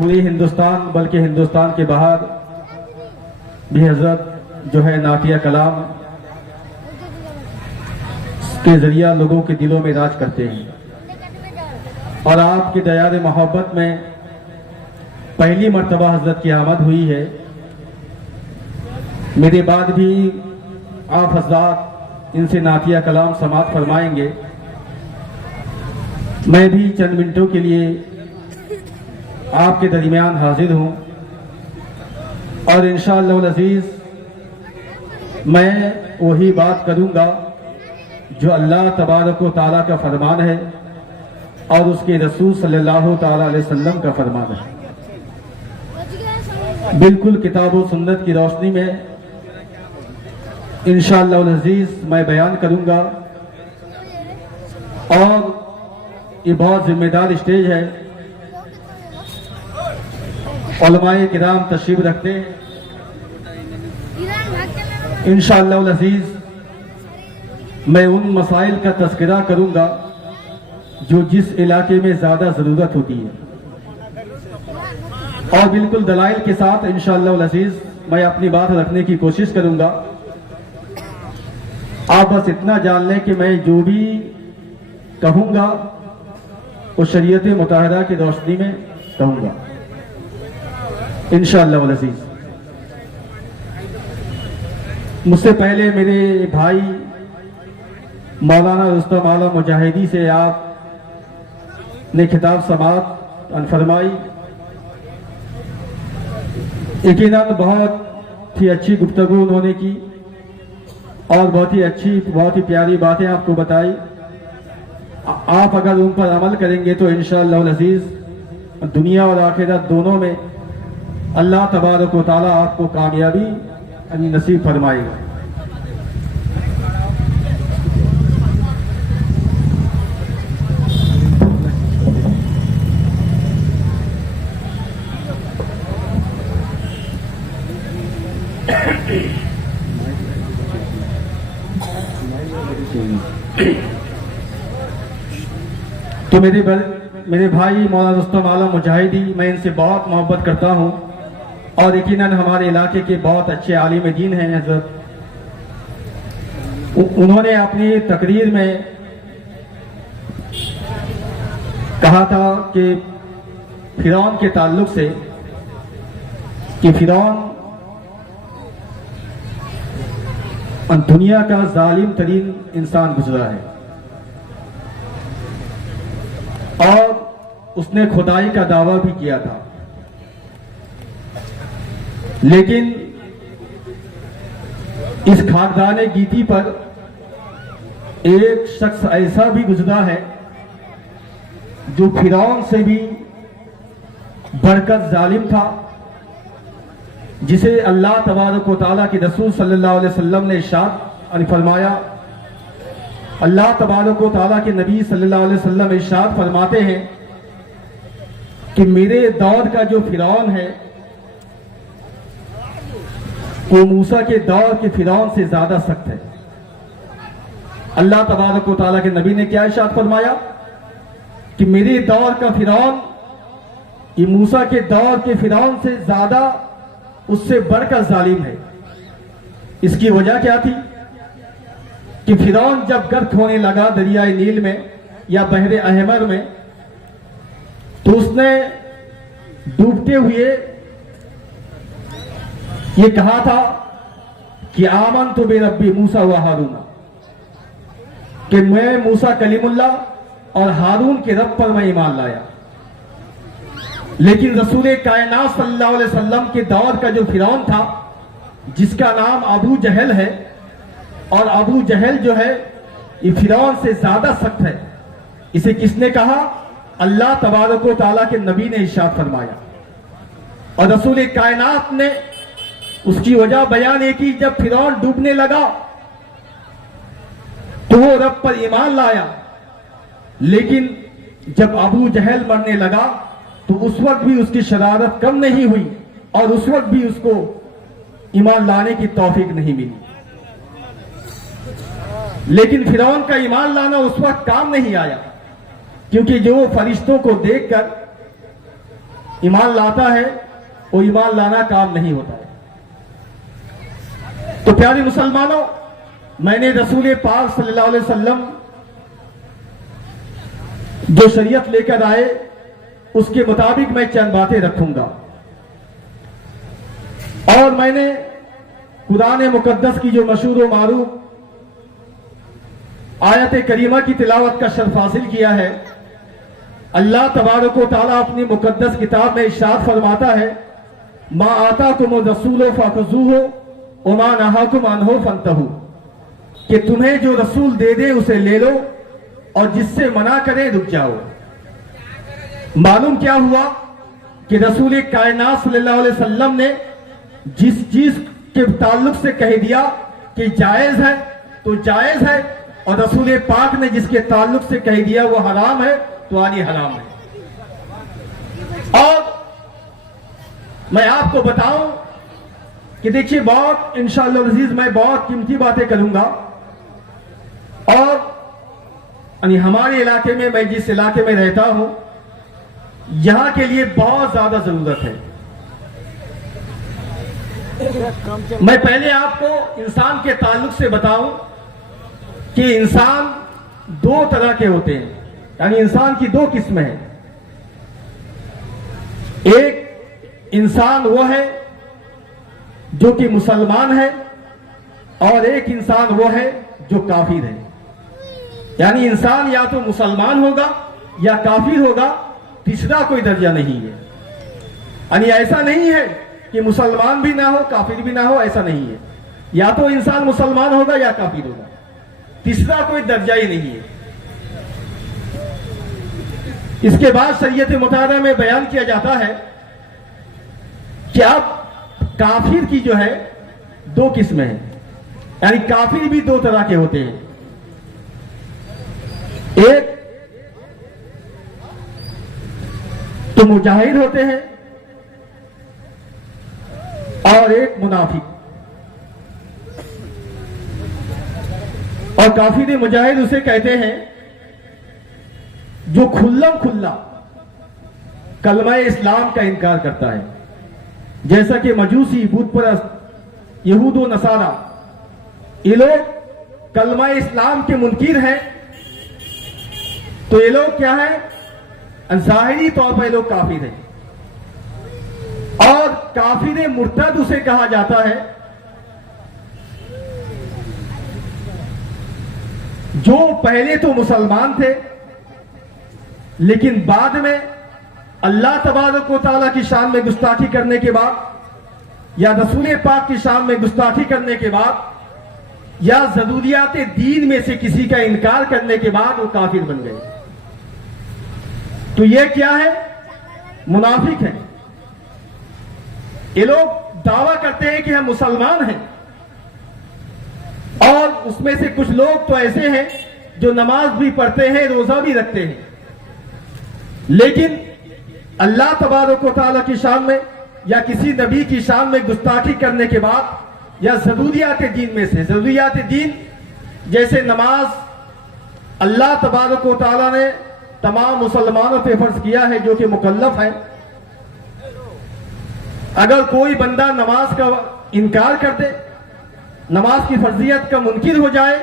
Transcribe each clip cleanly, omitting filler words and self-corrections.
पूरे हिंदुस्तान बल्कि हिंदुस्तान के बाहर भी हजरत जो है नातिया कलाम के जरिया लोगों के दिलों में राज करते हैं। और आपकी दयार मोहब्बत में पहली मर्तबा हजरत की आमद हुई है। मेरे बाद भी आप हजरात इनसे नातिया कलाम समात फरमाएंगे। मैं भी चंद मिनटों के लिए आपके दरमियान हाजिर हूं और इंशाअल्लाह अज़ीज़ मैं वही बात करूंगा जो अल्लाह तबारक व तआला का फरमान है और उसके रसूल सल्लल्लाहु तआला अलैहि वसल्लम का फरमान है। बिल्कुल किताब व सुन्नत की रोशनी में इंशाअल्लाह अज़ीज़ मैं बयान करूंगा। और ये बहुत जिम्मेदार स्टेज है। उलमाए किराम तशरीफ रखते हैं। इंशाअल्लाह अज़ीज़ मैं उन मसाइल का तज़किरा करूंगा जो जिस इलाके में ज्यादा जरूरत होती है और बिल्कुल दलाइल के साथ इंशाअल्लाह अज़ीज़ मैं अपनी बात रखने की कोशिश करूंगा। आप बस इतना जान लें कि मैं जो भी कहूंगा वो शरीयत मुताहरा की रोशनी में कहूंगा इंशाअल्लाह अज़ीज़। मुझसे पहले मेरे भाई मौलाना रुस्तम आलम मुजाहिदी से आपने खिताब समात फरमाई। यकीनन बहुत ही अच्छी गुफ्तगू उन्होंने की और बहुत ही अच्छी बहुत ही प्यारी बातें आपको बताई। आप अगर उन पर अमल करेंगे तो इंशाअल्लाह अज़ीज़ दुनिया और आखिरत दोनों में अल्लाह तबारक व तआला आपको कामयाबी नसीब फरमाएगा। तो मेरे भाई मौलाना रुस्तम आलम मुजाहिदी, मैं इनसे बहुत मोहब्बत करता हूं और यकीनन हमारे इलाके के बहुत अच्छे आलिम दीन हैं हजरत। उन्होंने अपनी तकरीर में कहा था कि फिरौन के ताल्लुक से कि फिरौन दुनिया का जालिम तरीन इंसान गुजरा है और उसने खुदाई का दावा भी किया था। लेकिन इस खाकदाने गीती पर एक शख्स ऐसा भी गुजरा है जो फिरौन से भी बढ़कर जालिम था, जिसे अल्लाह तबारक व तआला के रसूल सल्लल्लाहु अलैहि वसल्लम ने इरशाद फरमाया। अल्लाह तबारक व तआला के नबी सल्लल्लाहु अलैहि वसल्लम इरशाद फरमाते हैं कि मेरे दौर का जो फिरौन है वो मूसा के दौर के फिरौन से ज्यादा सख्त है। अल्लाह तबारक व तआला के नबी ने क्या इरशाद फरमाया कि मेरे दौर का फिरौन ये मूसा के दौर के फिरौन से ज्यादा उससे बढ़कर जालिम है। इसकी वजह क्या थी कि फिरौन जब गर्क होने लगा दरियाए नील में या बहरे अहमर में तो उसने डूबते हुए ये कहा था कि आमन तो बेरब्बी मूसा व हारून, कि मैं मूसा कलीमुल्लाह और हारून के रब पर मैं ईमान लाया। लेकिन रसूल कायनात सल्लल्लाहु अलैहि वसल्लम के दौर का जो फिरौन था जिसका नाम अबू जहल है, और अबू जहल जो है ये फिरौन से ज्यादा सख्त है। इसे किसने कहा? अल्लाह तबारक व तआला के नबी ने इरशाद फरमाया और रसूल कायनात ने उसकी वजह बयान है कि जब फिरौन डूबने लगा तो वो रब पर ईमान लाया, लेकिन जब अबू जहल मरने लगा तो उस वक्त भी उसकी शरारत कम नहीं हुई और उस वक्त भी उसको ईमान लाने की तौफीक नहीं मिली। लेकिन फिरौन का ईमान लाना उस वक्त काम नहीं आया, क्योंकि जो फरिश्तों को देखकर ईमान लाता है वो ईमान लाना काम नहीं होता है। तो प्यारे मुसलमानों, मैंने रसूल पाक सल्लल्लाहु अलैहि वसल्लम जो शरीयत लेकर आए उसके मुताबिक मैं चंद बातें रखूंगा, और मैंने कुरान मुकद्दस की जो मशहूर व मारूफ आयत करीमा की तिलावत का शर्फ हासिल किया है। अल्लाह तबारक व तआला अपनी मुकद्दस किताब में इरशाद फरमाता है, मा आताकुम रसूल फखुज़ूहु व मा नहाकुम अन्हु फंतहू, कि तुम्हें जो रसूल दे दे उसे ले लो और जिससे मना करे रुक जाओ। मालूम क्या हुआ कि रसूल कायनात सल्लल्लाहु अलैहि वसल्लम ने जिस चीज के ताल्लुक से कह दिया कि जायज है तो जायज है, और रसूल पाक ने जिसके ताल्लुक से कह दिया वो हराम है तो आनी हराम है। और मैं आपको बताऊं कि देखिए, बहुत इंशाअल्लाह अज़ीज मैं बहुत कीमती बातें करूंगा, और हमारे इलाके में, मैं जिस इलाके में रहता हूं, यहां के लिए बहुत ज्यादा जरूरत है। मैं पहले आपको इंसान के ताल्लुक से बताऊं कि इंसान दो तरह के होते हैं, यानी इंसान की दो किस्में हैं। एक इंसान वो है जो कि मुसलमान है, और एक इंसान वो है जो काफिर है। यानी इंसान या तो मुसलमान होगा या काफिर होगा, तीसरा कोई दर्जा नहीं है। यानी ऐसा नहीं है कि मुसलमान भी ना हो काफिर भी ना हो, ऐसा नहीं है। या तो इंसान मुसलमान होगा या काफिर होगा, तीसरा कोई दर्जा ही नहीं है। इसके बाद शरीयत मुताहरा में बयान किया जाता है कि अब काफिर की जो है दो किस्में हैं, यानी काफिर भी दो तरह के होते हैं। एक तो मुजाहिद होते हैं और एक मुनाफिक। और काफिर मुजाहिद उसे कहते हैं जो खुल्लम खुल्ला कलमा इस्लाम का इनकार करता है, जैसा कि मजूसी, बुतपरस्त, यहूद व नसारा, ये लोग कलमा इस्लाम के मुनकिर हैं। तो ये लोग क्या है, ज़ाहिरी तौर पर ये लोग काफिर हैं। और काफिर मुर्तद उसे कहा जाता है जो पहले तो मुसलमान थे, लेकिन बाद में अल्लाह तबारक व तआला की शान में गुस्ताखी करने के बाद, या रसूल पाक की शान में गुस्ताखी करने के बाद, या जरूरियात दीन में से किसी का इनकार करने के बाद वो काफिर बन गए। तो ये क्या है, मुनाफिक है। ये लोग दावा करते हैं कि हम मुसलमान हैं, और उसमें से कुछ लोग तो ऐसे हैं जो नमाज भी पढ़ते हैं, रोजा भी रखते हैं, लेकिन अल्लाह तबारक व तआला की शान में या किसी नबी की शान में गुस्ताखी करने के बाद, या जरूरियात दीन में से, जरूरियात दीन जैसे नमाज अल्लाह तबारक व तआला ने तमाम मुसलमानों पे फर्ज किया है जो कि मुकल्लफ है। अगर कोई बंदा नमाज का इनकार कर दे, नमाज की फर्जियत का मुनकिर हो जाए,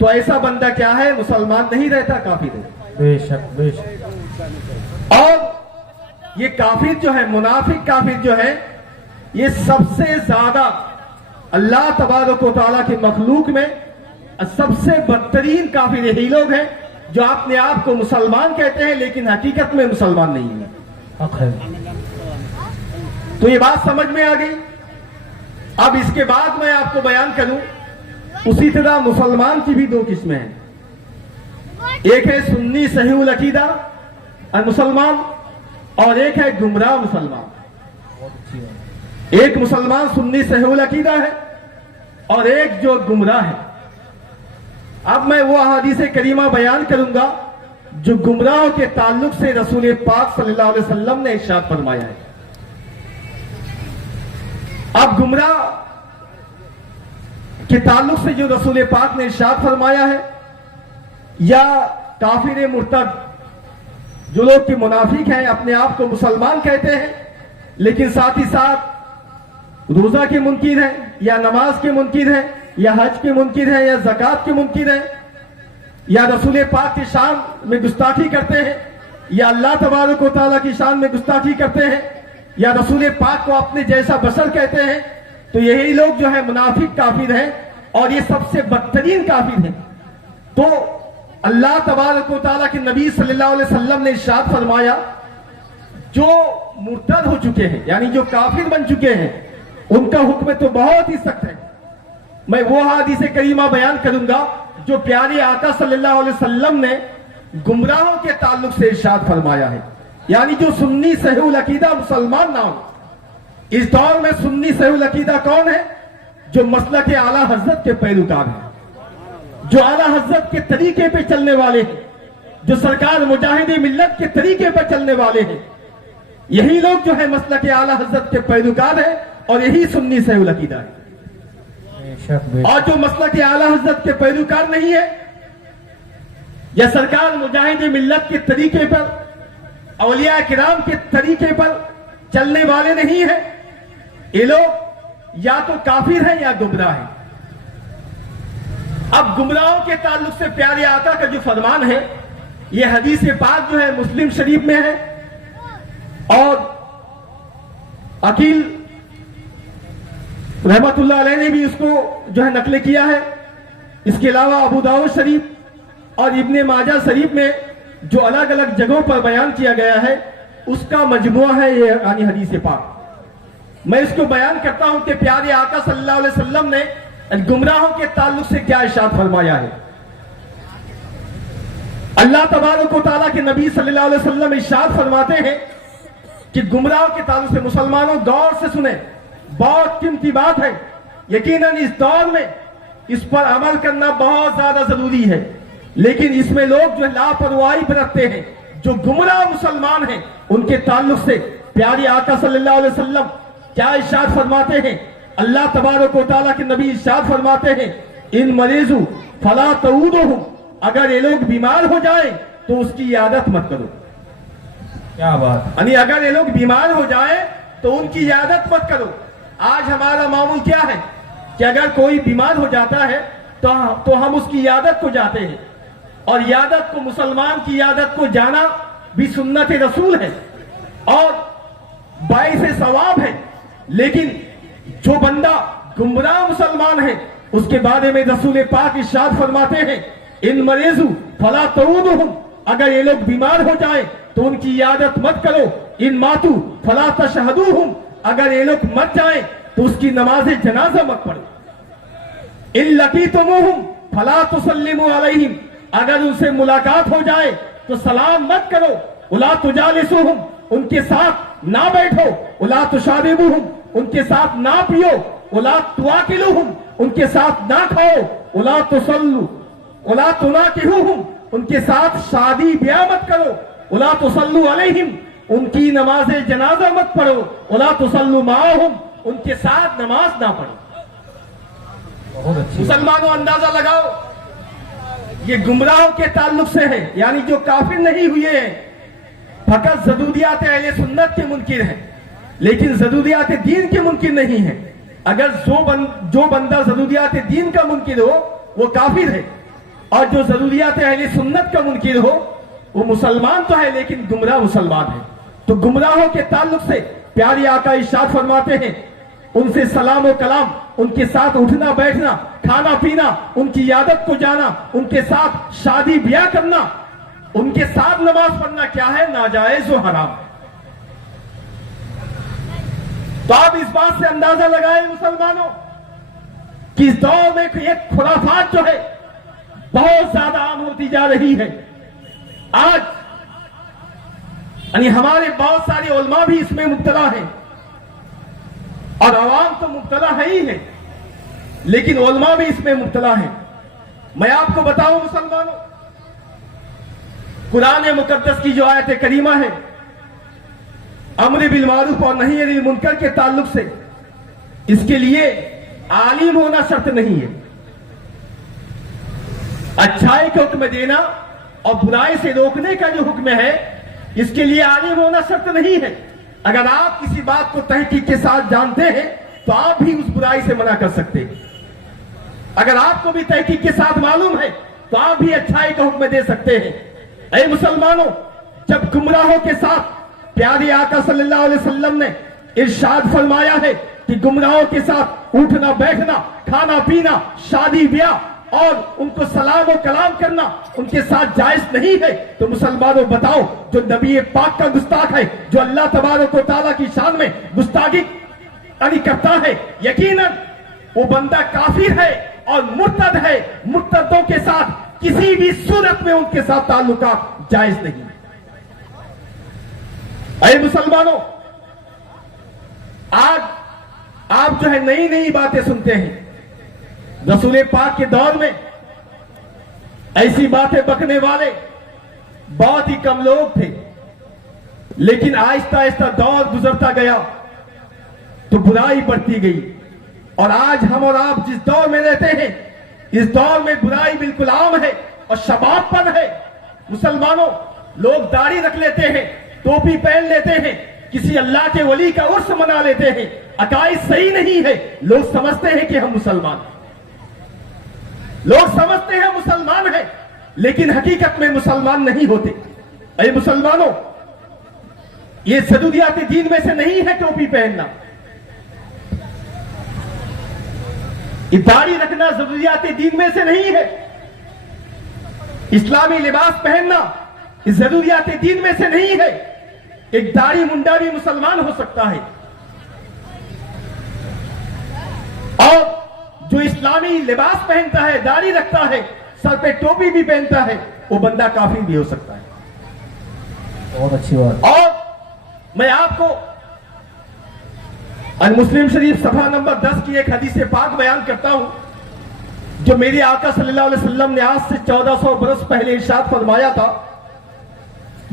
तो ऐसा बंदा क्या है, मुसलमान नहीं रहता, काफिर है। बेशक बेशक। और ये काफिर जो है, मुनाफिक काफिर जो है, ये सबसे ज्यादा अल्लाह तबारक व तआला की मखलूक में सबसे बदतरीन काफिर यही लोग हैं जो अपने आप को मुसलमान कहते हैं लेकिन हकीकत में मुसलमान नहीं है। तो ये बात समझ में आ गई। अब इसके बाद मैं आपको बयान करूं, उसी तरह मुसलमान की भी दो किस्में हैं। एक है सुन्नी सहीउल अकीदा और मुसलमान, और एक है गुमराह मुसलमान। एक मुसलमान सुन्नी सहीउल अकीदा है और एक जो गुमराह है। अब मैं वो अहादीस करीमा बयान करूंगा जो गुमराह के ताल्लुक से रसूल पाक सल्लल्लाहु अलैहि वसल्लम ने इरशाद फरमाया है। अब गुमराह के ताल्लुक से जो रसूल पाक ने इरशाद फरमाया है, या काफिर मुर्तद जो लोग कि मुनाफिक हैं, अपने आप को मुसलमान कहते हैं, लेकिन साथ ही साथ रोजा के मुनकिर हैं, या नमाज के मुनकिर हैं, या हज के मुनकिर हैं, या ज़कात के मुनकिर हैं, या रसूल पाक की शान में गुस्ताखी करते हैं, या अल्लाह तबारक व तआला की शान में गुस्ताखी करते हैं, या रसूल पाक को अपने जैसा बशर कहते हैं, तो यही लोग जो है मुनाफिक काफिर हैं, और ये सबसे बदतरीन काफिर हैं। तो अल्लाह तबारक व तआला के नबी सल्लल्लाहु अलैहि वसल्लम ने इरशाद फरमाया, जो मुर्तद हो चुके हैं, यानी जो काफिर बन चुके हैं, उनका हुक्म तो बहुत ही सख्त है। मैं वो हदीस करीमा बयान करूंगा जो प्यारे आका सल्लल्लाहु अलैहि वसल्लम ने गुमराहों के ताल्लुक से इरशाद फरमाया है। यानी जो सुन्नी सहीहुल अकीदा मुसलमान ना हो। इस दौर में सुन्नी सहीहुल अकीदा कौन है? जो मसलक आला हजरत के पैरोकार हैं, जो आला हजरत के तरीके पे चलने वाले हैं, जो सरकार मुजाहिद मिल्लत के तरीके पर चलने वाले हैं। यही लोग जो है मसलक आला हजरत के पैरोकार हैं, और यही सुन्नी सहीहुल अकीदा है। और जो मसलक आला हजरत के पैरोकार नहीं है, या सरकार मुजाहिद मिल्लत के तरीके पर, औलिया किराम के तरीके पर चलने वाले नहीं है, ये लोग या तो काफिर हैं या गुमराह हैं। अब गुमराहों के ताल्लुक से प्यारे आका का जो फरमान है, यह हदीस पाक जो है मुस्लिम शरीफ में है, और अकील रहमतुल्लाह अलैह ने भी इसको जो है नकल किया है। इसके अलावा अबू दाऊद शरीफ और इब्ने माजा शरीफ में जो अलग अलग जगहों पर बयान किया गया है, उसका मजमुआ है ये यानी हदीस पाक। मैं इसको बयान करता हूं कि प्यारे आका सल्लल्लाहु अलैहि वसल्लम ने गुमराहों के ताल्लुक से क्या इरशाद फरमाया है। अल्लाह तबारक व तआला के नबी सल्लल्लाहु अलैहि वसल्लम इरशाद फरमाते हैं कि गुमराहों के ताल्लुक से, मुसलमानों गौर से सुने, बहुत कीमती बात है। यकीनन इस दौर में इस पर अमल करना बहुत ज्यादा जरूरी है, लेकिन इसमें लोग जो लापरवाही बरतते हैं। जो गुमराह मुसलमान हैं, उनके ताल्लुक से प्यारे आका सल्लल्लाहु अलैहि वसल्लम क्या इरशाद फरमाते हैं। अल्लाह तबारक व तआला के नबी इरशाद फरमाते हैं, इन मरीजू फला तऊदुहुम, अगर ये लोग बीमार हो जाए तो उसकी इयादत मत करो। क्या बात, यानी अगर ये लोग बीमार हो जाए तो उनकी इयादत मत करो। आज हमारा मामूल क्या है कि अगर कोई बीमार हो जाता है तो हम उसकी इयादत को जाते हैं, और इयादत को, मुसलमान की इयादत को जाना भी सुन्नत रसूल है और बाइस सवाब है। लेकिन जो बंदा गुमराह मुसलमान है, उसके बारे में रसूल पाक इरशाद फरमाते हैं, इन मरीजू फला तऊदुहुम, अगर ये लोग बीमार हो जाए तो उनकी इयादत मत करो। इन मातू फला तशहदूहुम, अगर ये लोग मर जाए तो उसकी नमाज जनाजा मत पढ़ो। इन लकीतुमुहुम फला तुसल्लिमू अलैहिम, अगर उनसे मुलाकात हो जाए तो सलाम मत करो। उला तुजालिसुहुम, उनके साथ ना बैठो। उला तुशारिबुहुम, उनके साथ ना पियो। उला तुआकिलुहुम, उनके साथ ना खाओ। उला तुसल्लु उला तुनाकिहुहुम, उनके साथ शादी ब्याह मत करो। उला तुसल्लु अलैहिम, उनकी नमाज जनाजा मत पढ़ो। उला तुसल्लु माहुम, उनके साथ नमाज ना पढ़ो। बहुत अच्छी। मुसलमानों अंदाजा लगाओ, ये गुमराहों के ताल्लुक से है, यानी जो काफिर नहीं हुए हैं, फकत ज़रूरियात अहले सुन्नत के मुनकिर हैं, लेकिन ज़रूरियात दीन के मुनकिर नहीं है। अगर जो बंदा ज़रूरियात दीन का मुनकिर हो वो काफिर है, और जो ज़रूरियात अहले सुन्नत का मुनकिर हो वो मुसलमान तो है लेकिन गुमराह मुसलमान है। तो गुमराहों के ताल्लुक से प्यारे आका इरशाद फरमाते हैं, उनसे सलाम और कलाम, उनके साथ उठना बैठना, खाना पीना, उनकी इयादत को जाना, उनके साथ शादी ब्याह करना, उनके साथ नमाज पढ़ना क्या है? नाजायज और हराम है। तो आप इस बात से अंदाजा लगाएं मुसलमानों कि इस दौर में एक खुराफात जो है बहुत ज्यादा आम होती जा रही है। आज यानी हमारे बहुत सारे उलमा भी इसमें मुब्तला हैं, और अवाम तो मुब्तला है ही है, लेकिन उलमा भी इसमें मुब्तला है। मैं आपको बताऊं मुसलमानों, कुरान मुकद्दस की जो आयत करीमा है, अम्र बिल मारूफ और नही अनिल मुनकर के ताल्लुक से, इसके लिए आलिम होना शर्त नहीं है। अच्छाई का हुक्म देना और बुराई से रोकने का जो हुक्म है, इसके लिए आलिम होना शर्त नहीं है। अगर आप किसी बात को तहकीक के साथ जानते हैं तो आप भी उस बुराई से मना कर सकते हैं। अगर आपको भी तहकीक के साथ मालूम है तो आप भी अच्छाई का हुक्म दे सकते हैं। ऐ मुसलमानों, जब गुमराहों के साथ प्यारे आका सल्लल्लाहु अलैहि वसल्लम ने इरशाद फरमाया है कि गुमराहों के साथ उठना बैठना, खाना पीना, शादी ब्याह और उनको सलाम और कलाम करना उनके साथ जायज नहीं है, तो मुसलमानों बताओ, जो नबी पाक का गुस्ताख है, जो अल्लाह तबारक व तआला की शान में गुस्ताखी करता है, यकीनन वो बंदा काफिर है और मुर्तद है। मुर्तदों के साथ किसी भी सूरत में उनके साथ ताल्लुकात जायज नहीं। अरे मुसलमानों, आज आप जो है नई नई बातें सुनते हैं। रसूल पाक के दौर में ऐसी बातें बकने वाले बहुत ही कम लोग थे, लेकिन आहिस्ता आहिस्ता दौर गुजरता गया तो बुराई बढ़ती गई। और आज हम और आप जिस दौर में रहते हैं, इस दौर में बुराई बिल्कुल आम है और शबाबपन है। मुसलमानों, लोग दाढ़ी रख लेते हैं, टोपी पहन लेते हैं, किसी अल्लाह के वली का उर्स मना लेते हैं। अकाइद सही नहीं है। लोग समझते हैं कि हम मुसलमान हैं, लोग समझते हैं मुसलमान हैं, लेकिन हकीकत में मुसलमान नहीं होते। अरे मुसलमानों, ये जरूरियात दीन में से नहीं है टोपी पहनना, दाढ़ी रखना जरूरियात दीन में से नहीं है। इस्लामी लिबास पहनना इस जरूरियात दीन में से नहीं है। एक दाढ़ी मुंडा भी मुसलमान हो सकता है, और जो इस्लामी लिबास पहनता है, दाढ़ी रखता है, सर पे टोपी भी पहनता है, वो बंदा काफिर भी हो सकता है। बहुत अच्छी बात। और मैं आपको अल मुस्लिम शरीफ सफा नंबर 10 की एक हदीस पाक बयान करता हूं, जो मेरे आका सल्लल्लाहु अलैहि वसल्लम ने आज से 1400 बरस पहले इरशाद फरमाया था,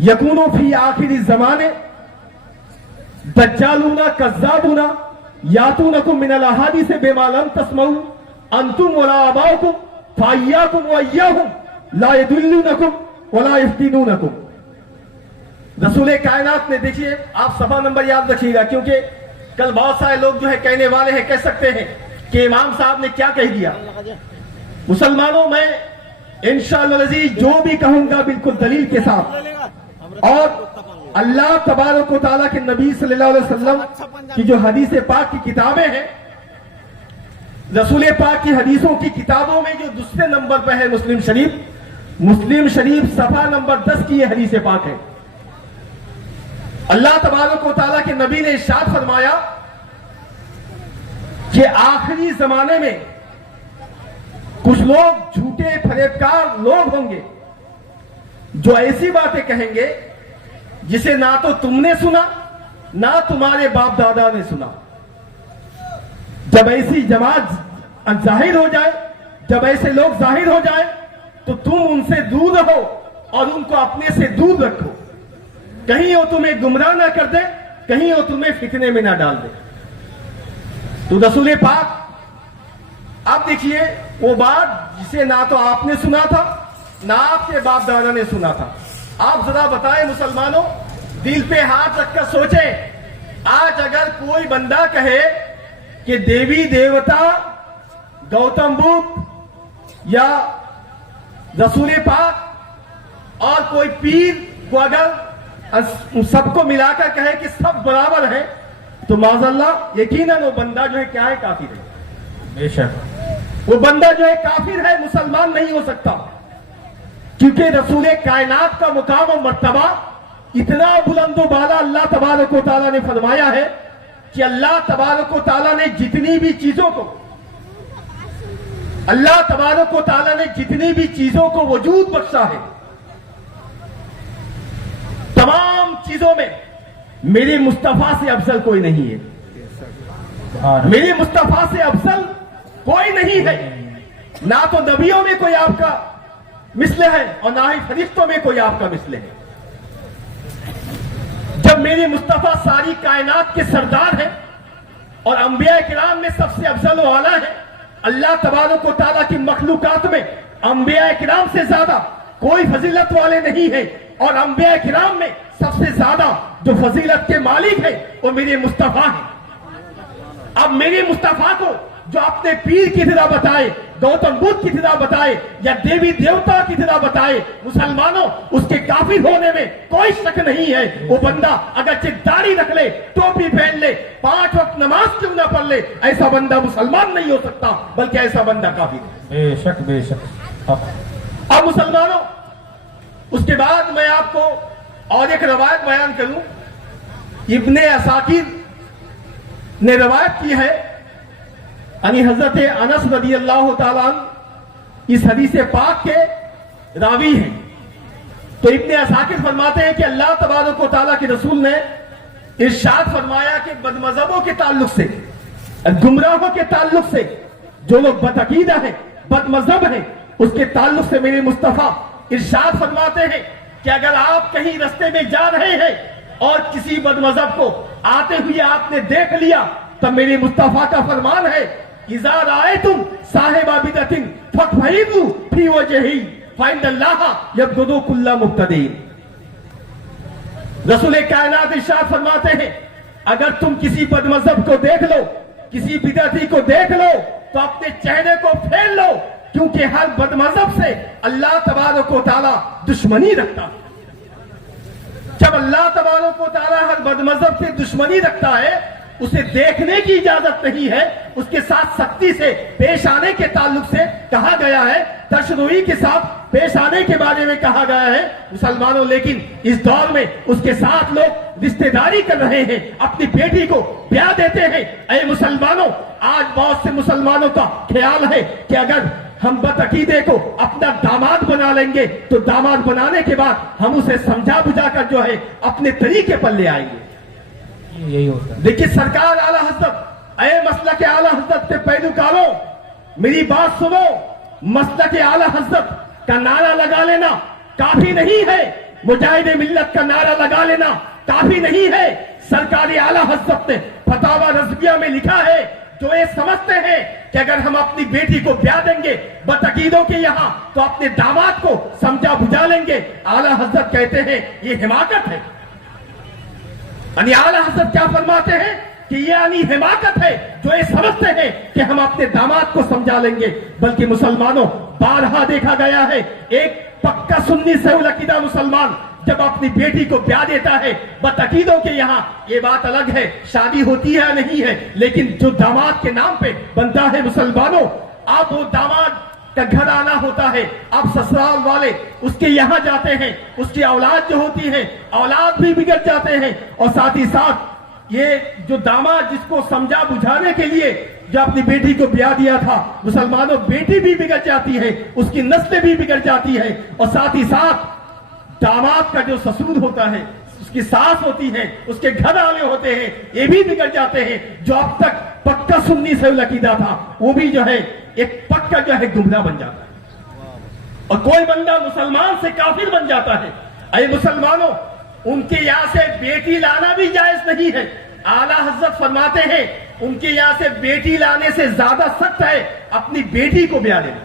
यकूनो फी आखिरी जमाने दज्जालूना कज़्ज़ाबूना यातूनकुम मिनल अहादीस बिमा लम तस्मऊ अंतुम वला आबाउकुम फअय्याकुम व अय्याहुम ला यदुल्लूनकुम वला यफ्तिनूनकुम। रसूल कायनात ने, देखिए आप सफा नंबर याद रखिएगा, क्योंकि कल बहुत सारे लोग जो है कहने वाले हैं, कह सकते हैं कि इमाम साहब ने क्या कह दिया। मुसलमानों, मैं इंशाअल्लाह अज़ीज़ जो भी कहूंगा बिल्कुल दलील के साथ, और अल्लाह तबारक व तआला के नबी सल्लल्लाहु अलैहि वसल्लम की जो हदीस पाक की किताबें हैं, रसूल पाक की हदीसों की किताबों में जो दूसरे नंबर पर है मुस्लिम शरीफ सफा नंबर 10 की ये हदीस पाक है। अल्लाह तबारक व तआला के नबी ने इरशाद फरमाया कि आखिरी जमाने में कुछ लोग झूठे फरेबकार लोग होंगे जो ऐसी बातें कहेंगे जिसे ना तो तुमने सुना ना तुम्हारे बाप दादा ने सुना। जब ऐसी जमात जाहिर हो जाए, जब ऐसे लोग जाहिर हो जाए, तो तुम उनसे दूर रहो और उनको अपने से दूर रखो। कहीं वो तुम्हें गुमराह ना कर दे, कहीं वो तुम्हें फितने में ना डाल दे। तो रसूल पाक, आप देखिए वो बात जिसे ना तो आपने सुना था ना आपके बाप दादा ने सुना था। आप जरा बताएं मुसलमानों, दिल पे हाथ रखकर सोचे, आज अगर कोई बंदा कहे कि देवी देवता, गौतम बुद्ध या रसूल पाक और कोई पीर को अगर सबको मिलाकर कहे कि सब बराबर है, तो माज़अल्लाह यकीनन वो बंदा जो है क्या है, काफिर है। बेशक वो बंदा जो है काफिर है, मुसलमान नहीं हो सकता। क्योंकि रसूल कायनात का मुकाम और मर्तबा इतना बुलंदो बाला अल्लाह तबारक व तआला ने फरमाया है कि अल्लाह तबारक व तआला ने जितनी भी चीजों को, अल्लाह तबारक व तआला ने जितनी भी चीजों को वजूद बख्शा है, तमाम चीजों में मेरे मुस्तफा से अफजल कोई नहीं है। मेरे मुस्तफा से अफजल कोई नहीं है। ना तो नबियों में कोई आपका मिसले है और ना ही फरिश्तों में कोई आपका मिसले है। जब मेरे मुस्तफा सारी कायनात के सरदार हैं और अंबिया किराम में सबसे अफजल वाला है, अल्लाह तबारक व तआला की मखलूकात में अंबिया किराम से ज्यादा कोई फजीलत वाले नहीं है, और अंबिया किराम में सबसे ज्यादा जो फजीलत के मालिक है वो मेरे मुस्तफा है। अब मेरे मुस्तफा को जो अपने पीर की तरह बताए, गौतम बुद्ध की तरह बताए, या देवी देवता की तरह बताए, मुसलमानों उसके काफिर होने में कोई शक नहीं है। वो बंदा अगर दाढ़ी रख ले, टोपी पहन ले, 5 वक्त नमाज क्यों ना पढ़ ले, ऐसा बंदा मुसलमान नहीं हो सकता, बल्कि ऐसा बंदा काफिर है। बेशक बेशक। अब मुसलमानों, उसके बाद मैं आपको और एक रवायत बयान करूं। इब्ने असाकिर ने रवायत की है, यानी हजरत अनस रदी अल्लाह ताला अन्हु इस हदीस पाक के रावी हैं। तो इब्ने असाकिर फरमाते हैं कि अल्लाह तबारक व तआला के रसूल ने इरशाद फरमाया कि बदमज़हबों के ताल्लुक से, गुमराहों के ताल्लुक से, जो लोग बदअकीदा हैं, बदमज़हब हैं, उसके ताल्लुक से मेरे मुस्तफा इरशाद फरमाते हैं कि अगर आप कहीं रास्ते में जा रहे हैं और किसी बदमज़हब को आते हुए आपने देख लिया, तब मेरे मुस्तफा का फरमान है, इज़ा राअयतुम साहिबा बिदअतिन फक़फ़हिदू फी वजही फ़इन्नल्लाह यबग़ुदु कुल्ला मुब्तदीन। रसूल कायनात इरशाद फरमाते हैं, अगर तुम किसी बदमज़हब को देख लो, किसी बिदअती को देख लो, तो अपने चेहरे को फेर लो, क्योंकि हर बदमज़हब से अल्लाह तबारक व तआला दुश्मनी रखता है। जब अल्लाह तबारक व तआला हर बदमज़हब से दुश्मनी रखता है, उसे देखने की इजाजत नहीं है, उसके साथ सख्ती से पेश आने के ताल्लुक से कहा गया है, तशरुई के साथ पेश आने के बारे में कहा गया है। मुसलमानों, लेकिन इस दौर में उसके साथ लोग रिश्तेदारी कर रहे हैं, अपनी बेटी को ब्याह देते हैं। ऐ मुसलमानों, आज बहुत से मुसलमानों का ख्याल है कि अगर हम बदअकीदे को अपना दामाद बना लेंगे, तो दामाद बनाने के बाद हम उसे समझा बुझा कर जो है अपने तरीके पर ले आएंगे। यही होता है। देखिए सरकार आला हजरत, ऐ मसलक के आला हजरत के पैरोकारों, मेरी बात सुनो। मसलक के आला हजरत का नारा लगा लेना काफी नहीं है, मुजाहिद मिल्लत का नारा लगा लेना काफी नहीं है। सरकारी आला हजरत ने फतावा रज़विया में लिखा है, जो ये समझते हैं कि अगर हम अपनी बेटी को ब्याह देंगे बदअकीदों के यहाँ, तो अपने दामाद को समझा बुझा लेंगे। आला हजरत कहते हैं ये हिमाकत है। यानी आला हजरत क्या फरमाते हैं कि ये यानी हिमाकत है, जो ये समझते हैं कि हम अपने दामाद को समझा लेंगे। बल्कि मुसलमानों, बारहा देखा गया है, एक पक्का सुन्नी सऊल अकीदा मुसलमान जब अपनी बेटी को ब्याह देता है बदअकीदों के यहाँ, ये बात अलग है शादी होती है या नहीं है, लेकिन जो दामाद के नाम पे बनता है मुसलमानों, अब वो दामाद का घर आना होता है, अब ससुराल वाले उसके यहाँ जाते हैं, उसकी औलाद जो होती है, औलाद भी बिगड़ जाते हैं, और साथ ही साथ ये जो दामाद जिसको समझा बुझाने के लिए जो अपनी बेटी को ब्याह दिया था, मुसलमानों बेटी भी बिगड़ जाती है, उसकी नस्लें भी बिगड़ जाती है, और साथ ही साथ दामाद का जो ससुर होता है, उसकी सास होती है, उसके घर वाले होते हैं, ये भी बिगड़ जाते हैं। जो अब तक पक्का सुन्नी सऊल अकीदा था, वो भी जो है एक पक्का जो है गुमराह बन जाता है, और कोई बंदा मुसलमान से काफिर बन जाता है। अरे मुसलमानों, उनके यहाँ से बेटी लाना भी जायज नहीं है। आला हजरत फरमाते हैं, उनके यहाँ से बेटी लाने से ज्यादा सख्त है अपनी बेटी को ब्याह देना।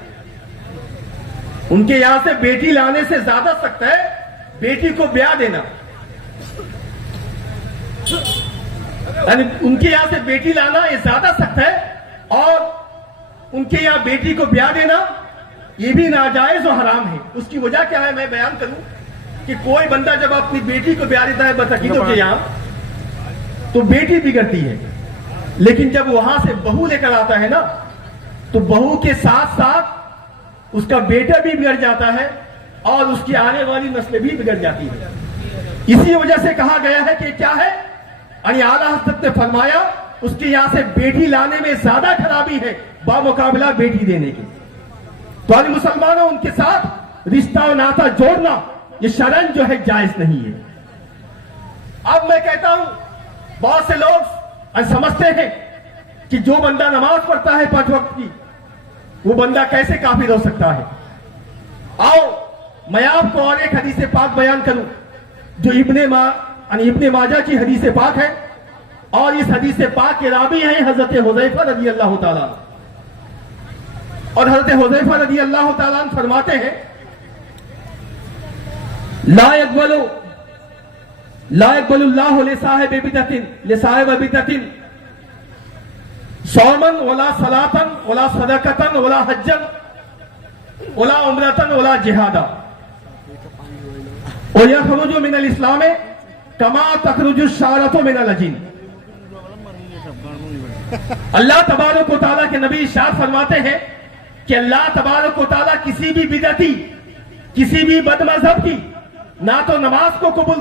उनके यहाँ से बेटी लाने से ज्यादा सख्त है बेटी को ब्याह देना। यानी उनके यहां से बेटी लाना ये ज्यादा सख्त है, और उनके यहां बेटी को ब्याह देना ये भी नाजायज और हराम है। उसकी वजह क्या है मैं बयान करूं कि कोई बंदा जब अपनी बेटी को ब्याह देता है बदअकीदों के यहां, तो बेटी बिगड़ती है, लेकिन जब वहां से बहू लेकर आता है ना, तो बहू के साथ साथ उसका बेटा भी बिगड़ जाता है, और उसकी आने वाली नस्लें भी बिगड़ जाती है। इसी वजह से कहा गया है कि क्या है, यानी आला हजरत ने फरमाया उसके यहां से बेटी लाने में ज्यादा खराबी है बामुकाबला बेटी देने की। तो यानी मुसलमानों, उनके साथ रिश्ता और नाता जोड़ना ये शरन जो है जायज नहीं है। अब मैं कहता हूं, बहुत से लोग समझते हैं कि जो बंदा नमाज पढ़ता है 5 वक्त की, वो बंदा कैसे काफिर हो सकता है। आओ मैं आपको और एक हदीस पाक बयान करूं, जो इब्ने माजा की हदीस पाक है, और इस हदीस पाक के रावी हैं हजरत हुज़ैफा रज़ी अल्लाह ताला। और हजरत हुज़ैफा रज़ी अल्लाह ताला फरमाते हैं ला यक़बलुल्लाहु लिसाहिब बिदतिन सौमन वला सलातन वला सदकतन वला हज्जन वला उम्रतन वला जिहादा और यखरुजु मिनल इस्लाम कमा तखरुजु शारतु मिनल अजीन। अल्लाह तबारक व तआला के नबी इरशाद फरमाते हैं कि अल्लाह तबारक व तआला किसी भी बिदती, किसी भी बदमज़हब की ना तो नमाज को कबूल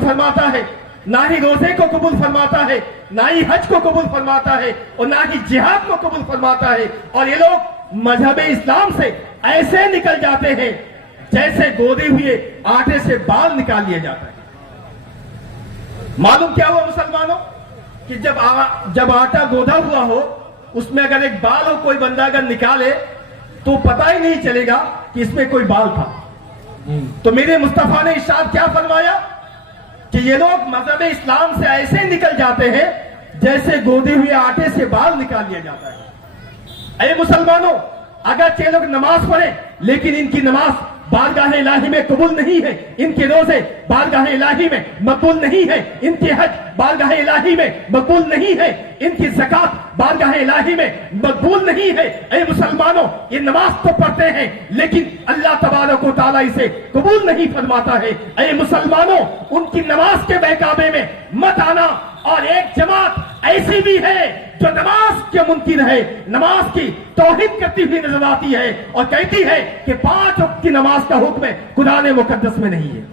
फरमाता है, ना ही रोजे को कबूल फरमाता है, ना ही हज को कबूल फरमाता है और ना ही जिहाद को कबूल फरमाता है। और ये लोग मजहब इस्लाम से ऐसे निकल जाते हैं जैसे गोदे हुए आटे से बाल निकाल लिया जाता है। मालूम क्या हुआ मुसलमानों कि जब आटा गोदा हुआ हो उसमें अगर एक बाल हो, कोई बंदा अगर निकाले तो पता ही नहीं चलेगा कि इसमें कोई बाल था। तो मेरे मुस्तफा ने इरशाद क्या फरमाया कि ये लोग मजहब इस्लाम से ऐसे निकल जाते हैं जैसे गोदे हुए आटे से बाल निकाल लिया जाता है। अरे मुसलमानों, अगर ये लोग नमाज पढ़े लेकिन इनकी नमाज बारगाह इलाही में कबूल नहीं है, इनके रोजे बारगाह इलाही में मकबूल नहीं है, इनके हज बारगाह इलाही में मकबूल नहीं है, इनकी ज़कात बारगाह इलाही में मकबूल नहीं है। ऐ मुसलमानों, ये नमाज तो पढ़ते हैं लेकिन अल्लाह तबारक व तआला इसे कबूल नहीं फरमाता है। ऐ मुसलमानों, उनकी नमाज के बहकावे में मत आना। और एक जमात ऐसी भी है जो नमाज के मुनकिर है, नमाज की तौहीद करती हुई नजर आती है और कहती है कि 5 वक्त की नमाज का हुक्म कुरान मुकद्दस में नहीं है।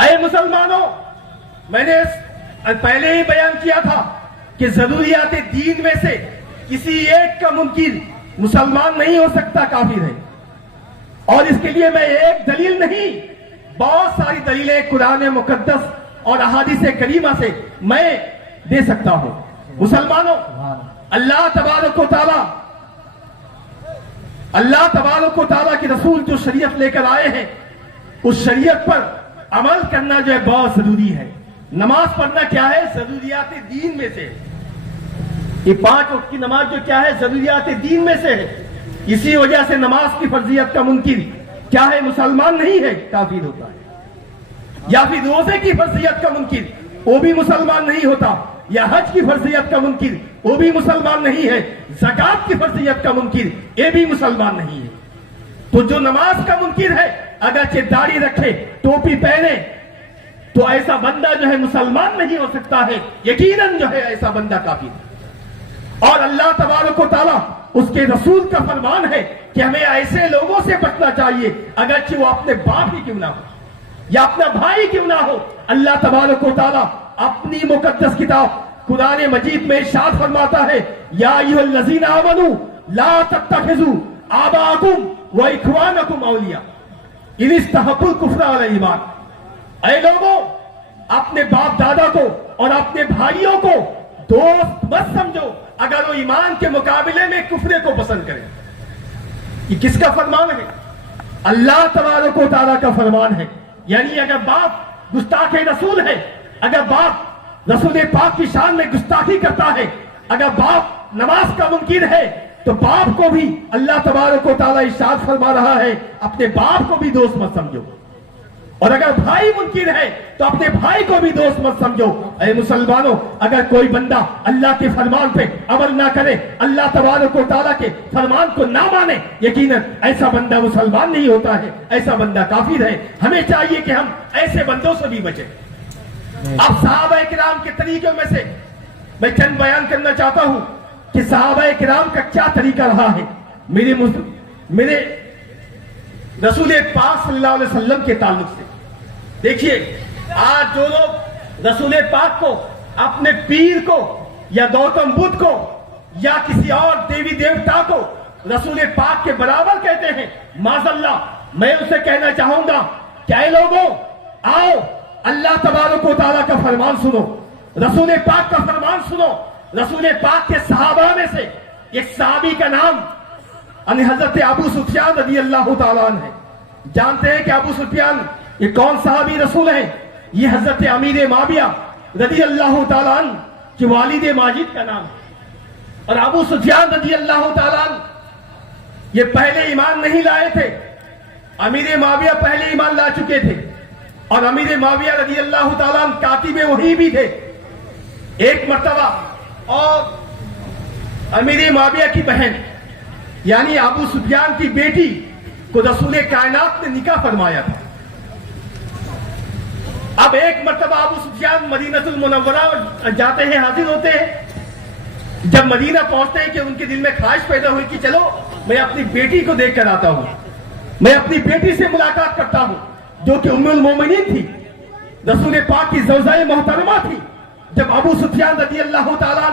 ऐ मुसलमानों, मैंने पहले ही बयान किया था कि जरूरियात दीन में से किसी एक का मुनकिर मुसलमान नहीं हो सकता, काफिर है। और इसके लिए मैं एक दलील नहीं, बहुत सारी दलीलें कुरान मुकद्दस और अहादीस करीमा से मैं दे सकता हूं। मुसलमानों, अल्लाह तबारक व तआला के रसूल जो शरीयत लेकर आए हैं उस शरीयत पर अमल करना जो है बहुत जरूरी है। नमाज पढ़ना क्या है? जरूरियात दीन में से। ये 5 वक्त की नमाज जो क्या है? जरूरियात दीन में से है। इसी वजह से नमाज की फर्जियत का मुनकिर क्या है? मुसलमान नहीं है, काफिर होता है। या फिर रोजे की फर्जियत का मुनकिर, वो भी मुसलमान नहीं होता। या हज की फर्जियत का मुनकिर, वो भी मुसलमान नहीं है। ज़कात की फर्जियत का मुनकिर, ये भी मुसलमान नहीं है। तो जो नमाज का मुनकिर है, अगर दाढ़ी रखे, टोपी पहने, तो ऐसा बंदा जो है मुसलमान नहीं हो सकता है। यकीनन जो है ऐसा बंदा काफिर है। और अल्लाह तबारक व तआला, उसके रसूल का फरमान है कि हमें ऐसे लोगों से बचना चाहिए, अगरचे वो अपने बाप ही क्यों ना हो या अपना भाई क्यों ना हो। अल्लाह तबारक व तआला अपनी मुकद्दस किताब कुरान मजीद में इरशाद फरमाता है, या अय्युहल्लज़ीना आमनू ला तत्तखिज़ू आबाकुम व इख्वानकुम औलिया इन इस्तहब्बुल कुफ्र अल ईमान। ऐ लोगों, अपने बाप दादा को और अपने भाइयों को दोस्त मत समझो अगर वो ईमान के मुकाबले में कुफ्र को पसंद करें। ये किसका फरमान है? अल्लाह तबारक व तआला का फरमान है। यानी अगर बाप गुस्ताख रसूल है, अगर बाप रसूल पाक की शान में गुस्ताखी करता है, अगर बाप नमाज का मुनकिर है, तो बाप को भी अल्लाह तबारक व तआला इरशाद फरमा रहा है, अपने बाप को भी दोस्त मत समझो। और अगर भाई मुनकिर है तो अपने भाई को भी दोस्त मत समझो। ऐ मुसलमानों, अगर कोई बंदा अल्लाह के फरमान पे अमल ना करे, अल्लाह तबारक व तआला के फरमान को ना माने, यकीनन ऐसा बंदा मुसलमान नहीं होता है, ऐसा बंदा काफिर है। हमें चाहिए कि हम ऐसे बंदों से भी बचें। अब सहाबा किराम के तरीकों में से मैं चंद बयान करना चाहता हूं कि सहाबा किराम का क्या तरीका रहा है मेरे रसूल पाक सल्लल्लाहु अलैहि वसल्लम के ताल्लुक से। देखिए, आज जो लोग रसूल पाक को, अपने पीर को या गौतम बुद्ध को या किसी और देवी देवता को रसूल पाक के बराबर कहते हैं, माज़अल्लाह, मैं उसे कहना चाहूंगा, क्या लोगों, आओ अल्लाह तबारक व तआला का फरमान सुनो, रसूल पाक का फरमान सुनो। रसूल पाक के सहाबा में से एक सहाबी का नाम हजरत अबू सुफियान रज़ी अल्लाह तआला अन्हु है। जानते हैं कि अबू सुफियान ये कौन सहाबी रसूल है? ये हजरत अमीर माविया रज़ी अल्लाह तआला अन्हु के वालिद माजिद का नाम है। और अबू सुफियान रज़ी अल्लाह तआला अन्हु ये पहले ईमान नहीं लाए थे। अमीर माविया पहले ईमान ला चुके थे और अमीर माविया रजी अल्लाह ताला कातिब वही भी थे। एक मर्तबा और अमीर माविया की बहन यानी अबू सुफियान की बेटी को रसूल कायनात ने निकाह फरमाया था। अब एक मर्तबा अबू सुफियान मदीनतुल मुनव्वरा जाते हैं, हाजिर होते हैं। जब मदीना पहुंचते हैं कि उनके दिल में ख्वाहिश पैदा हुई कि चलो मैं अपनी बेटी को देख कर आता हूं, मैं अपनी बेटी से मुलाकात करता हूं जो कि उम्मुल मोमिनीन थी, रसूल पाक की ज़ौजाए मोहतरमा थी। जब अबू सुफियान रज़ी अल्लाह ताला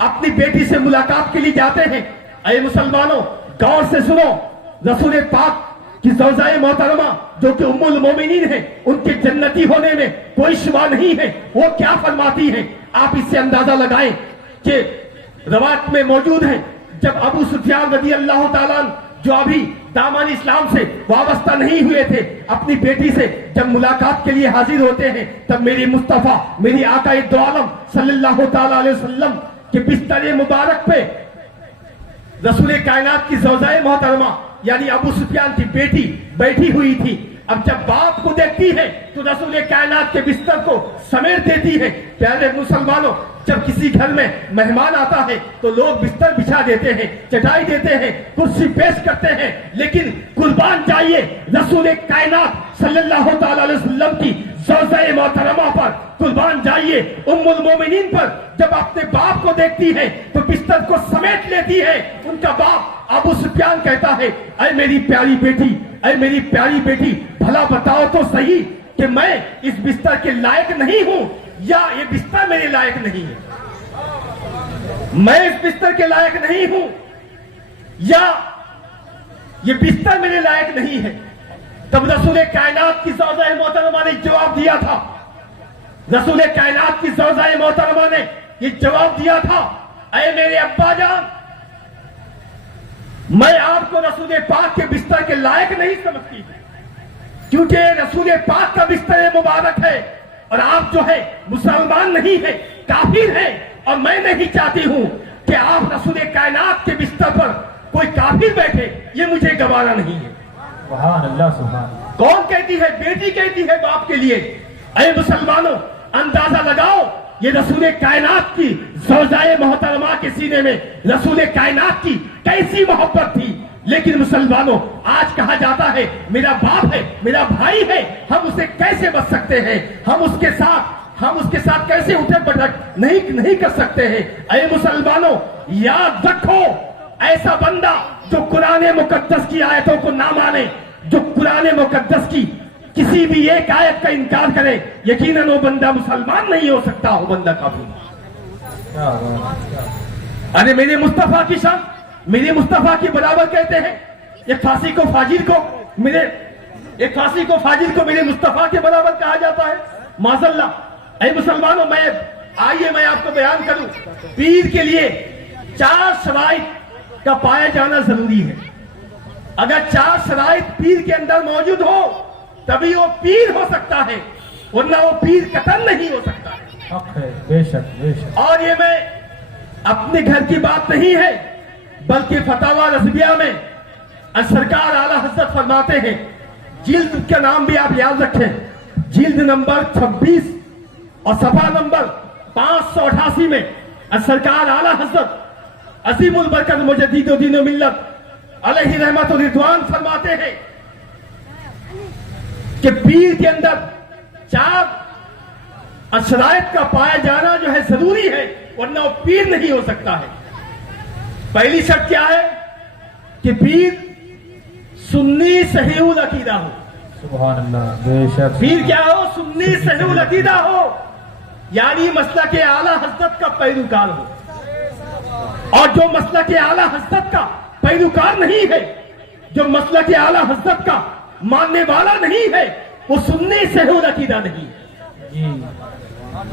अपनी बेटी से मुलाकात के लिए जाते हैं, अरे मुसलमानों गौर से सुनो, रसूल पाक की ज़ौजाए मोहतरमा जो कि उम्मुल मोमिनीन है, उनके जन्नती होने में कोई शुबा नहीं है। वो क्या फरमाती हैं, आप इससे अंदाजा लगाएं कि रवायत में मौजूद है। जब अबू सुफियान रज़ी अल्लाह ताला जो अभी दामन इस्लाम से वाबस्ता नहीं हुए थे, अपनी बेटी से जब मुलाकात के लिए हाजिर होते हैं, तब मेरी मुस्तफा मेरी आका दो आलम सल्लल्लाहु ताला अलैहि वसल्लम के बिस्तर मुबारक पे रसूल कायनात की ज़ौजाए मोहतरमा यानी अबू सुफियान की बेटी बैठी हुई थी। अब जब बाप को देखती है तो रसूल कायनात के बिस्तर को समेट देती है। प्यारे मुसलमानों, जब किसी घर में मेहमान आता है तो लोग बिस्तर बिछा देते हैं, चटाई देते हैं, कुर्सी पेश करते हैं, लेकिन कुर्बान जाइए रसूल कायनात सल्लल्लाहु ताला अलैहि वसल्लम की ज़ौजाए मोहतरमा पर, कुर्बान जाइए उम्मुल मोमिनीन पर। जब अपने बाप को देखती है तो बिस्तर को समेट लेती है। उनका बाप अबू सुफियान कहता है, अरे मेरी प्यारी बेटी, अरे मेरी प्यारी बेटी, भला बताओ तो सही कि मैं इस बिस्तर के लायक नहीं हूं या ये बिस्तर मेरे लायक नहीं है। मैं इस बिस्तर के लायक नहीं हूं या ये बिस्तर मेरे लायक नहीं है। तब रसूल कायनात की ज़ौजाए मोहतरमा ने जवाब दिया था, रसूल कायनात की ज़ौजाए मोहतरमा ने ये जवाब दिया था, अरे मेरे अब्बा जान, मैं आपको रसूल पाक के बिस्तर के लायक नहीं समझती, क्योंकि रसूल पाक का बिस्तर मुबारक है और आप जो है मुसलमान नहीं है, काफिर है। और मैं नहीं चाहती हूं कि आप रसूल कायनात के बिस्तर पर कोई काफिर बैठे, ये मुझे गवारा नहीं है। सुभान अल्लाह सुभान। कौन कहती है? बेटी कहती है बाप के लिए। अरे मुसलमानों, अंदाजा लगाओ, ये रसूल कायनात की ज़ौजाए मोहतरमा के सीने में रसूल कायनात की कैसी मोहब्बत थी। लेकिन मुसलमानों, आज कहा जाता है मेरा बाप है, मेरा भाई है, हम उसे कैसे बच सकते हैं, हम उसके साथ कैसे उठक बैठक नहीं कर सकते हैं। अरे मुसलमानों, याद रखो, ऐसा बंदा जो कुरान मुकद्दस की आयतों को ना माने, जो कुरान मुकद्दस की किसी भी एक आयत का इनकार करे, यकीनन वो बंदा मुसलमान नहीं हो सकता, वो बंदा काफिर। अरे मेरे मुस्तफा की शान, मेरे मुस्तफा की बराबर कहते हैं। एक फांसी को फाजिल को मेरे मुस्तफा के बराबर कहा जाता है, माज़अल्लाह। ऐ मुसलमानों, मैं आपको बयान करूं, पीर के लिए 4 शराइत का पाया जाना जरूरी है। अगर 4 शराइत पीर के अंदर मौजूद हो तभी वो पीर हो सकता है, वरना वो पीर कतन नहीं हो सकता है। बेशक बेशक। और ये मैं अपने घर की बात नहीं है, बल्कि फतावा रज़विया में सरकार आला हज़रत फरमाते हैं, जिल्द का नाम भी आप याद रखें, जिल्द नंबर 26 और सफा नंबर 588 में सरकार आला हज़रत अज़ीमुल बरकत मुजद्दिद दीन व मिल्लत अलैहि रहमत व रिज़वान फरमाते हैं कि पीर के अंदर 4 शराइत का पाया जाना जो है जरूरी है, वरना वो पीर नहीं हो सकता है। पहली शर्त क्या है कि पीर सुन्नी सहीउल अकीदा हो। सुभान अल्लाह। बेशक। पीर क्या हो? सुन्नी सहीउल अकीदा हो, यानी मसलक के आला हज़रत का पैरोकार हो। और जो मसलक के आला हज़रत का पैरोकार नहीं है, जो मसलक के आला हज़रत का मानने वाला नहीं है, वो सुन्नी सहीउल अकीदा नहीं है।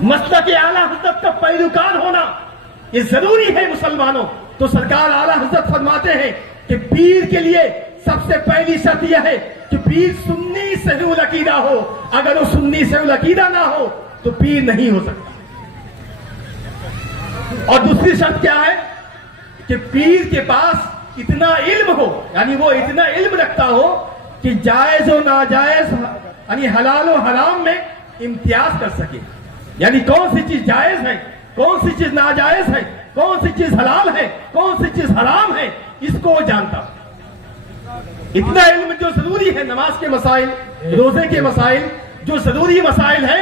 मसलक के आला हज़रत का पैरोकार होना ये जरूरी है मुसलमानों। तो सरकार आला हज़रत फरमाते हैं कि पीर के लिए सबसे पहली शर्त यह है कि पीर सुन्नी सहीउल अकीदा हो। अगर वो सुन्नी सहीउल अकीदा ना हो तो पीर नहीं हो सकता। और दूसरी शर्त क्या है कि पीर के पास इतना इल्म हो, यानी वो इतना इल्म रखता हो कि जायज और नाजायज यानी हलाल और हराम में इम्तियाज कर सके, यानी कौन सी चीज जायज है, कौन सी चीज नाजायज है, कौन सी चीज हलाल है, कौन सी चीज हराम है, इसको वो जानता। इतना इल्म जो जरूरी है, नमाज के मसाइल, रोजे के मसाइल, जो जरूरी मसाइल है,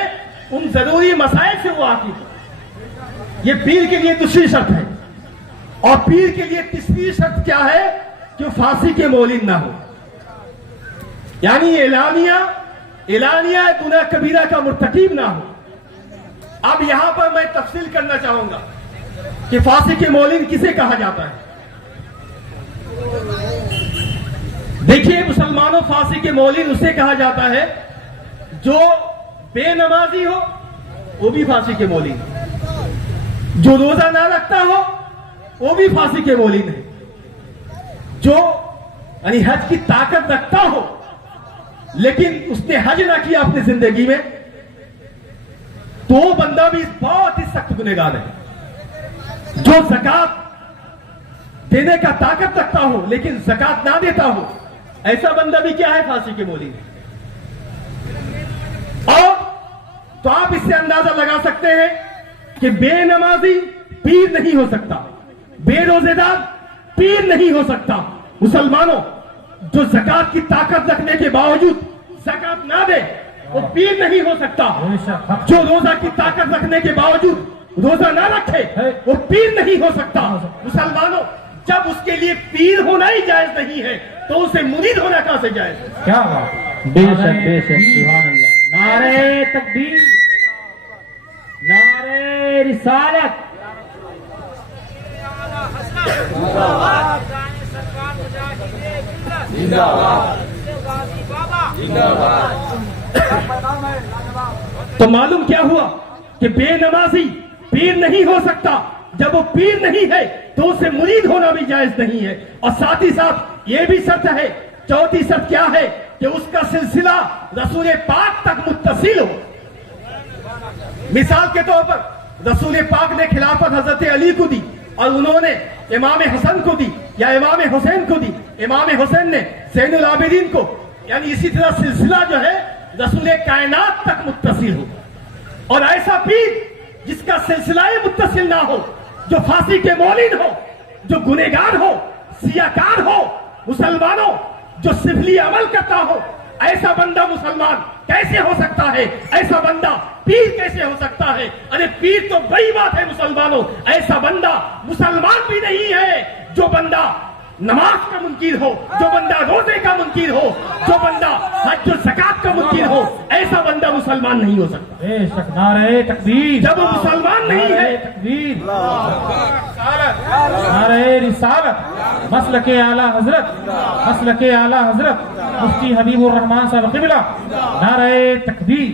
उन जरूरी मसाइल से वो वाकिफ। ये पीर के लिए दूसरी शर्त है। और पीर के लिए तीसरी शर्त क्या है कि फांसी के मौलिन ना हो, यानी एलानिया गुनाह कबीरा का मुर्तकीब ना हो। अब यहां पर मैं तफसील करना चाहूंगा कि फांसी के मौलिन किसे कहा जाता है। देखिए मुसलमानों, फांसी के मौलिन उसे कहा जाता है जो बेनमाजी हो, वो भी फांसी के मौलिन, जो रोजा ना रखता हो वो भी फांसी के मौलिन है, जो यानी हज की ताकत रखता हो लेकिन उसने हज ना किया अपनी जिंदगी में, तो वो बंदा भी बहुत ही सख्त गुनहगार है। जो ज़कात देने का ताकत रखता हो लेकिन ज़कात ना देता हो, ऐसा बंदा भी क्या है, फांसी के मौलिन। और तो आप इससे अंदाजा लगा सकते हैं कि बेनमाजी पीर नहीं हो सकता, बेरोजेदार पीर नहीं हो सकता। मुसलमानों, जो ज़कात की ताकत रखने के बावजूद ज़कात ना दे वो पीर नहीं हो सकता। जो रोजा की ताकत रखने के बावजूद रोजा ना रखे वो पीर नहीं हो सकता। मुसलमानों, जब उसके लिए पीर होना ही जायज नहीं है तो उसे मुरीद होना कहां से जायज? क्या बात, बेशक बेशक, सुभान अल्लाह। नारे तकबीर, नारे रिसालत, तो मालूम क्या हुआ कि बेनमाजी पीर नहीं हो सकता। जब वो पीर नहीं है तो उसे मुरीद होना भी जायज नहीं है। और साथ ही साथ ये भी शर्त है, चौथी शर्त क्या है कि उसका सिलसिला रसूल पाक तक मुत्तसिल हो। मिसाल के तौर पर रसूल पाक ने खिलाफत हजरत अली को दी और उन्होंने इमाम हसन को दी या इमाम हुसैन को दी, इमाम हुसैन ने ज़ैनुल आबिदीन को, यानी इसी तरह सिलसिला जो है रसूल कायनात तक मुत्तसिल हो। और ऐसा पीर जिसका सिलसिला ही मुत्तसिल ना हो, जो फांसी के मौलिन हो, जो गुनहगार हो, सियाकार हो, मुसलमानों जो सिफली अमल करता हो, ऐसा बंदा मुसलमान कैसे हो सकता है? ऐसा बंदा पीर कैसे हो सकता है? अरे पीर तो बड़ी बात है मुसलमानों। ऐसा बंदा मुसलमान भी नहीं है जो बंदा नमाज का मुनकिर हो, जो बंदा रोजे का मुनकिर हो, जो बंदा हज और ज़कात का मुनकिर हो, ऐसा बंदा मुसलमान नहीं हो सकता। बेशक, नारे तकबीर, जब वो मुसलमान नहीं है, तकबीर, नारे रिसालत, मसलके आला हजरत, मसलके आला हजरत मुफ्ती हबीबुर रहमान साहब क़िबला, नारे तकबीर।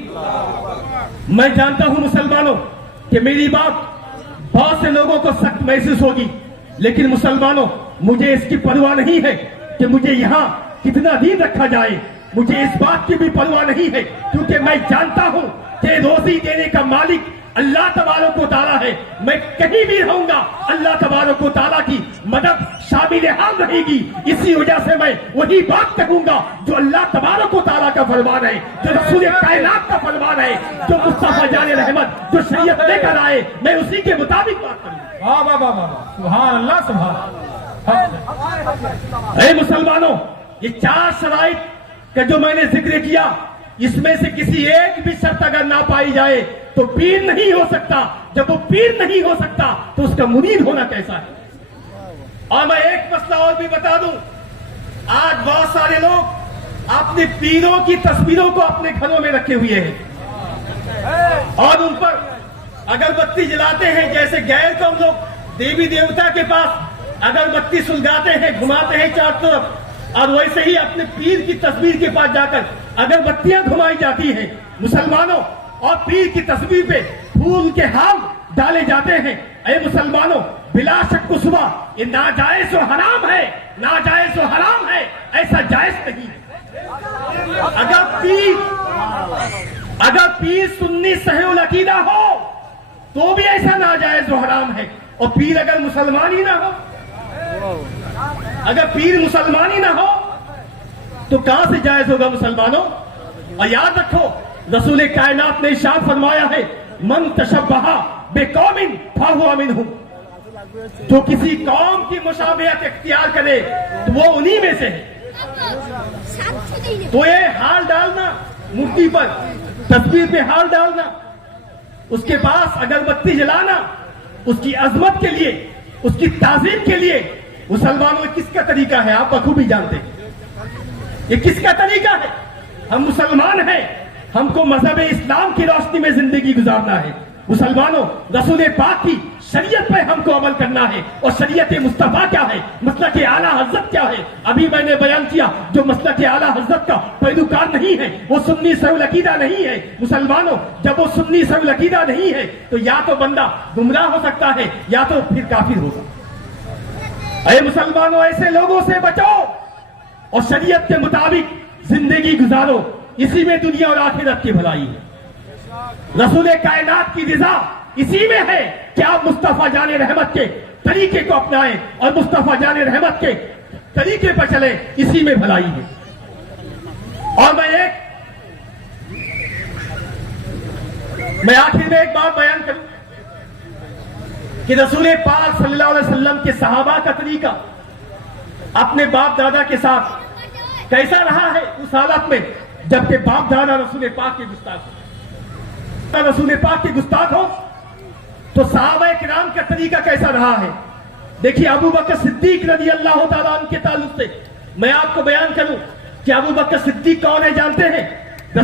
मैं जानता हूं मुसलमानों कि मेरी बात बहुत से लोगों को सख्त महसूस होगी, लेकिन मुसलमानों मुझे इसकी परवाह नहीं है कि मुझे यहाँ कितना दिन रखा जाए। मुझे इस बात की भी परवाह नहीं है, क्योंकि मैं जानता हूं कि रोजी देने का मालिक अल्लाह तबारक व तआला है। मैं कहीं भी रहूंगा, अल्लाह तबारक व तआला की मदद शामिल हाल रहेगी। इसी वजह से मैं वही बात कहूंगा जो अल्लाह तबारक व तआला का फरमान है, जो रसूल कायनात का फरमान है, जो मुस्तफा जाने रहमत जो शरीयत लेकर आए, मैं उसी के मुताबिक बात करूंगा। वाह वाह वाह वाह, सुभान अल्लाह, सुभान। ऐ मुसलमानों, ये चार शराइत का जो मैंने जिक्र किया, इसमें से किसी एक भी शर्त अगर ना पाई जाए तो पीर नहीं हो सकता। जब वो पीर नहीं हो सकता तो उसका मुरीद होना कैसा है? और मैं एक मसला और भी बता दूं, आज बहुत सारे लोग अपने पीरों की तस्वीरों को अपने घरों में रखे हुए हैं और उन पर अगरबत्ती जलाते हैं। जैसे गैर कौम लोग देवी देवता के पास अगरबत्ती सुलगाते हैं, घुमाते हैं चारों तरफ, और वैसे ही अपने पीर की तस्वीर के पास जाकर अगरबत्तियां घुमाई जाती हैं मुसलमानों, और पीर की तस्वीर पे फूल के हार डाले जाते हैं। ऐ मुसलमानों, बिला शक सुबह ये नाजायज और हराम है, नाजायज और हराम है, ऐसा जायज नहीं है। अगर पीर सुन्नी सहीहुल अकीदा हो तो भी ऐसा नाजायज और हराम है। और पीर अगर मुसलमान ही ना हो, अगर पीर मुसलमान ही ना हो तो कहां से जायज होगा मुसलमानों? और याद रखो, रसूल कायनात ने इरशाद फरमाया है, मन तशब्बहा बेकौमिन फहुवा मिनहुम। जो किसी कौम की मुशाबहत इख्तियार करे तो वो उन्हीं में से है। तो ये हाल डालना, मूर्ति पर तस्वीर पे हाल डालना, उसके पास अगरबत्ती जलाना, उसकी अजमत के लिए, उसकी ताजीम के लिए, मुसलमानों ये किसका तरीका है? आप बखूबी जानते हैं ये किसका तरीका है। हम मुसलमान हैं, हमको मजहब इस्लाम की रोशनी में जिंदगी गुजारना है। मुसलमानों, रसूल पाक की शरीयत पे हमको अमल करना है। और शरीयत मुस्तफा क्या है, मसलक आला हजरत क्या है? अभी मैंने बयान किया, जो मसलक आला हजरत का पैरोकार नहीं है वो सुन्नी सरुल अकीदा नहीं है। मुसलमानों, जब वो सुन्नी सरुल अकीदा नहीं है तो या तो बंदा गुमराह हो सकता है या तो फिर काफिर होगा। अरे मुसलमानों, ऐसे लोगों से बचो और शरीयत के मुताबिक जिंदगी गुजारो, इसी में दुनिया और आखिरत की भलाई है। रसूल कायनात की रिजा इसी में है कि आप मुस्तफा जाने रहमत के तरीके को अपनाएं और मुस्तफा जाने रहमत के तरीके पर चले, इसी में भलाई है। और मैं आखिर में एक बात बयान करूं कि रसूल पाक सल्लल्लाहु अलैहि वसल्लम के सहाबा का तरीका अपने बाप दादा के साथ कैसा रहा है उस हालत में जबकि बाप दादा रसूल पाक के गुस्ताख हो। रसूल पाक के गुस्ताख हो तो सहाबा किराम का तरीका कैसा रहा है? देखिए, अबू बकर सिद्दीक रज़ी अल्लाह तआला अन्हु के ताल्लुक से मैं आपको बयान करूं कि अबू बकर सिद्दीक कौन है जानते हैं?